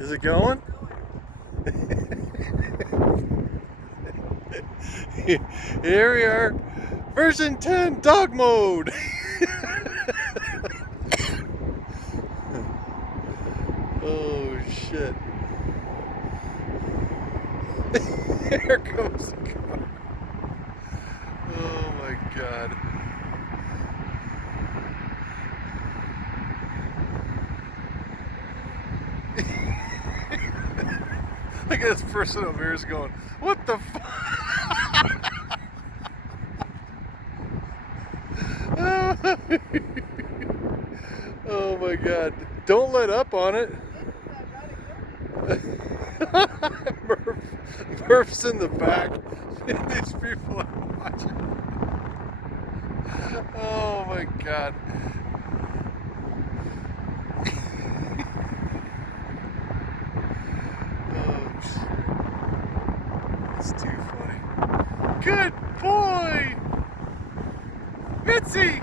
Is it going? Here we are, version 10 dog mode. Oh shit. Here comes the car. Oh my god. Look at this person over here is going, what the fuck? Oh my god. Don't let up on it. Murph's in the back. These people are watching. Oh my god. Oh shit. It's too funny. Good boy! Mitzi!